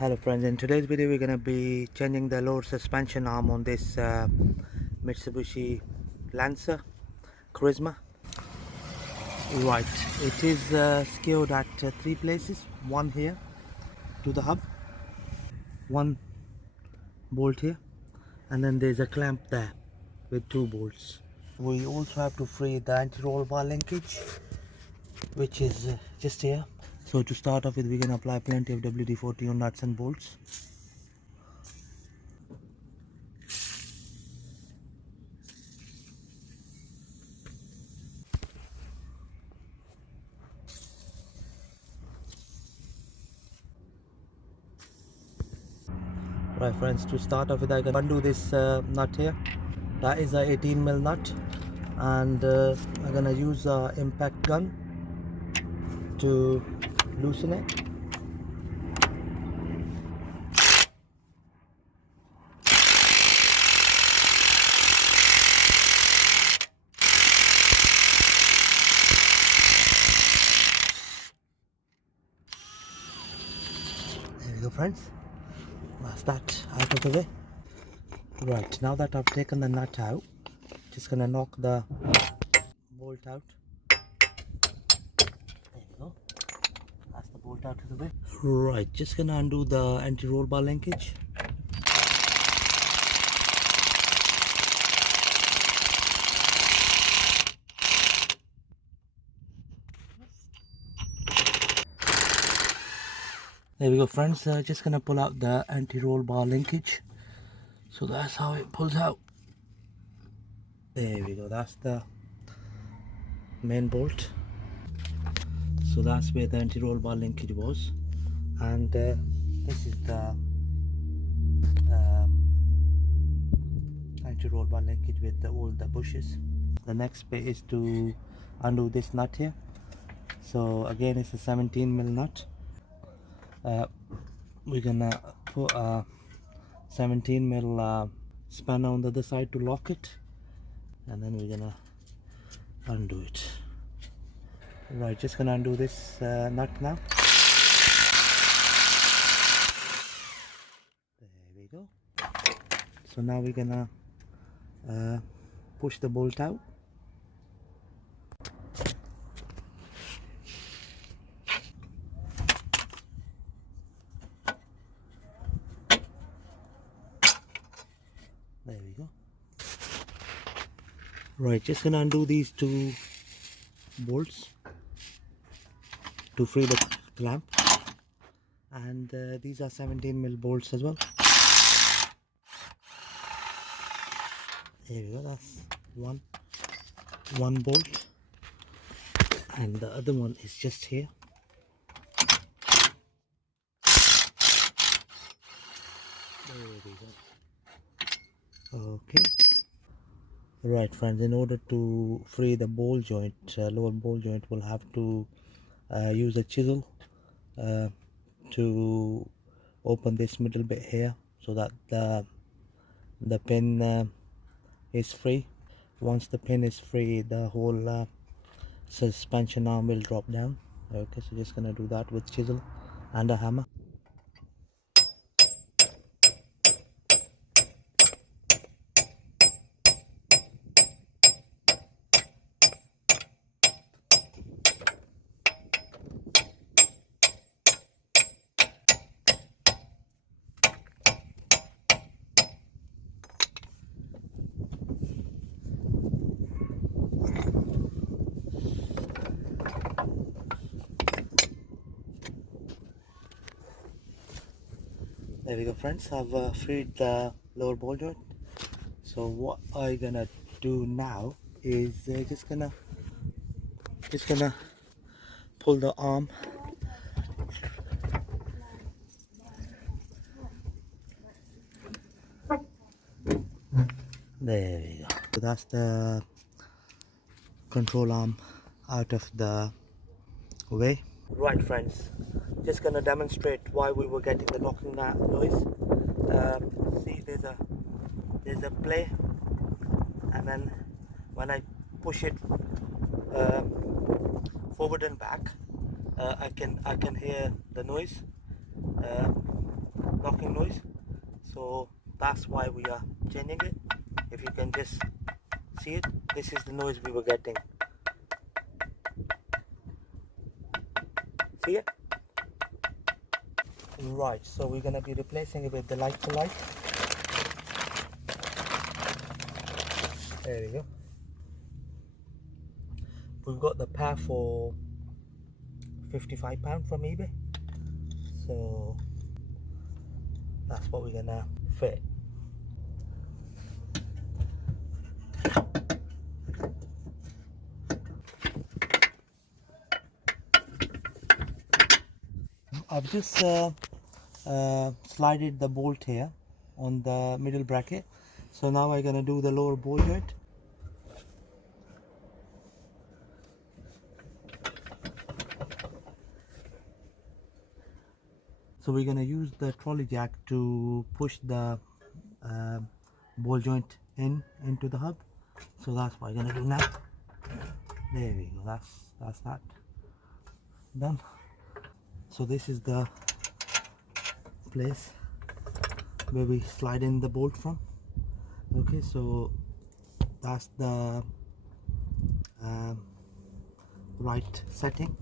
Hello friends, in today's video we're going to be changing the lower suspension arm on this Mitsubishi Lancer Carisma. Right, it is secured at three places, one here to the hub, one bolt here, and then there's a clamp there with two bolts. We also have to free the anti-roll bar linkage, which is just here. So to start off with, we're going to apply plenty of WD-40 on nuts and bolts. Right friends, to start off with, I can undo this nut here. That is a 18mm nut, and I'm gonna use a impact gun to loosen it. There we go friends, that's that out of the way. Right, now that I've taken the nut out, just gonna knock the bolt out. There we go, that's the bolt out of the way. Right, just gonna undo the anti-roll bar linkage. There we go friends, just gonna pull out the anti-roll bar linkage. So that's how it pulls out. There we go, that's the main bolt. So that's where the anti-roll bar linkage was, and this is the anti-roll bar linkage with all the bushes. The next bit is to undo this nut here. So again, it's a 17mm nut. We're gonna put a 17mm spanner on the other side to lock it, and then we're gonna undo it. Right, just gonna undo this nut now. There we go. So now we're gonna push the bolt out. There we go. Right, just gonna undo these two bolts to free the clamp, and these are 17mm bolts as well. There we go, that's one bolt, and the other one is just here. There we go. Okay. Right friends, in order to free the ball joint, lower ball joint, we'll have to use a chisel to open this middle bit here, so that the pin is free. Once the pin is free, the whole suspension arm will drop down. Okay, so just gonna do that with chisel and a hammer. There we go friends, I've freed the lower ball joint. So what I'm gonna do now is just gonna pull the arm. There we go. So that's the control arm out of the way. Right friends, just gonna demonstrate why we were getting the knocking noise. See, there's a play, and then when I push it forward and back, I can hear the noise. knocking noise. So that's why we are changing it. If you can just see it, this is the noise we were getting. See it? Right, so we're gonna be replacing it with the like for like. There we go. We've got the pair for £55 from eBay. So that's what we're gonna fit. I've just slided the bolt here on the middle bracket. So now I'm gonna do the lower ball joint. So we're gonna use the trolley jack to push the ball joint into the hub. So that's what I'm gonna do now. There we go. That's that done. So this is the place where we slide in the bolt from. Okay, so that's the right setting,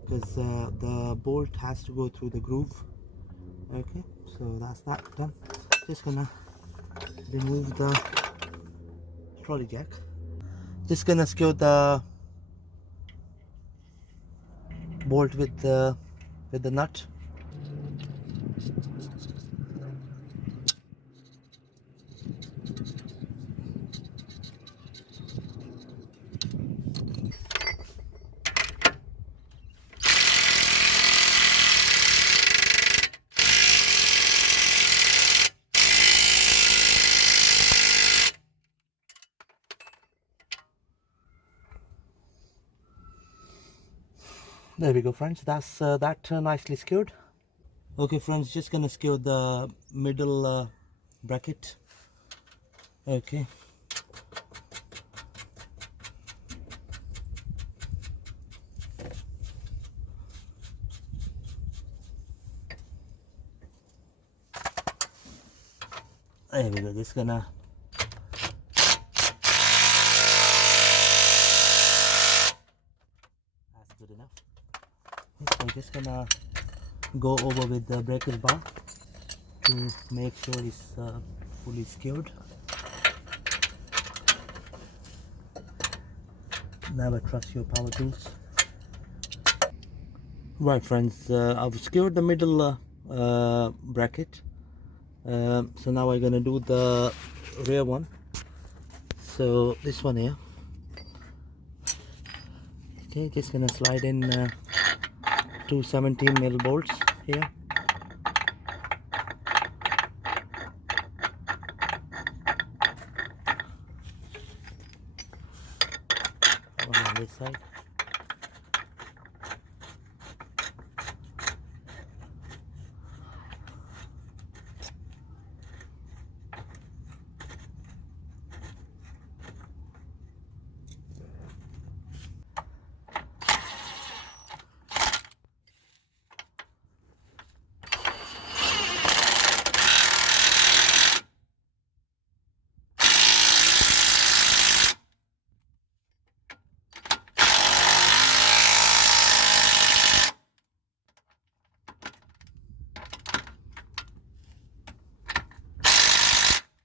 because the bolt has to go through the groove. Okay, so that's that done. Just gonna remove the trolley jack. Just gonna secure the bolt with the nut. There we go, friends. That's that nicely secured. Okay, friends, just gonna secure the middle bracket. Okay. There we go. Just gonna that's good enough. So I'm just gonna go over with the breaker's bar to make sure it's fully secured. Never trust your power tools. Right, friends, I've secured the middle bracket. So now I'm gonna do the rear one. So this one here. Okay, just gonna slide in two 17mm bolts here. One on this side.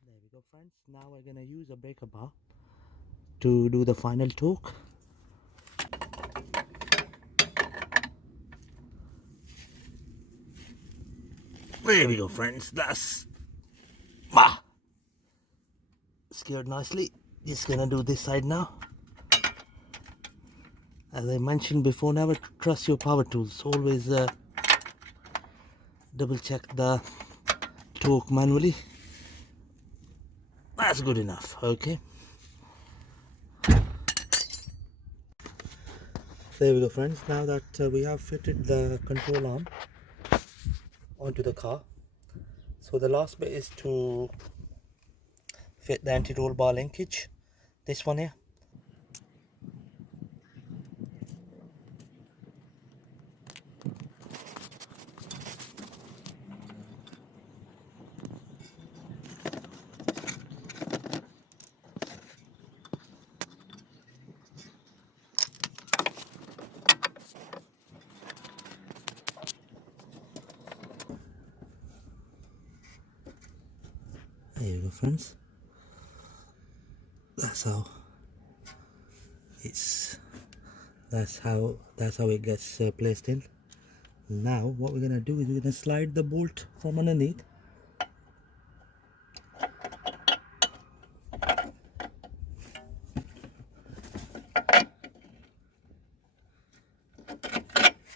There we go, friends. Now we're gonna use a breaker bar to do the final torque. There we go, friends. That's secured nicely. Just gonna do this side now. As I mentioned before, never trust your power tools. Always double check the torque manually. That's good enough. Okay. There we go, friends. Now that we have fitted the control arm onto the car, so the last bit is to fit the anti-roll bar linkage. This one here. friends. That's how it's that's how it gets placed in. Now what we're gonna do is we're gonna slide the bolt from underneath.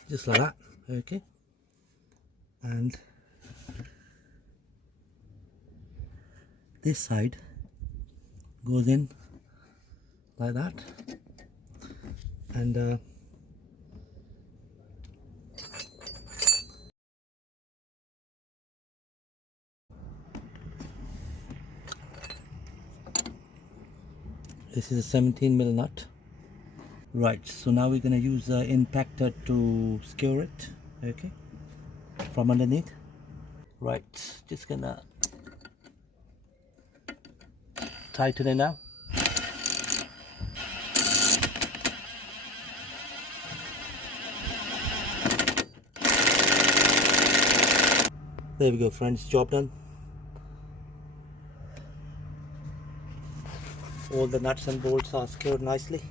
Just like that, okay, and this side goes in like that, and this is a 17mm nut. Right, so now we're going to use the impactor to secure it, okay, from underneath. Right, just gonna tighten it now. There we go, friends, job done. All the nuts and bolts are secured nicely.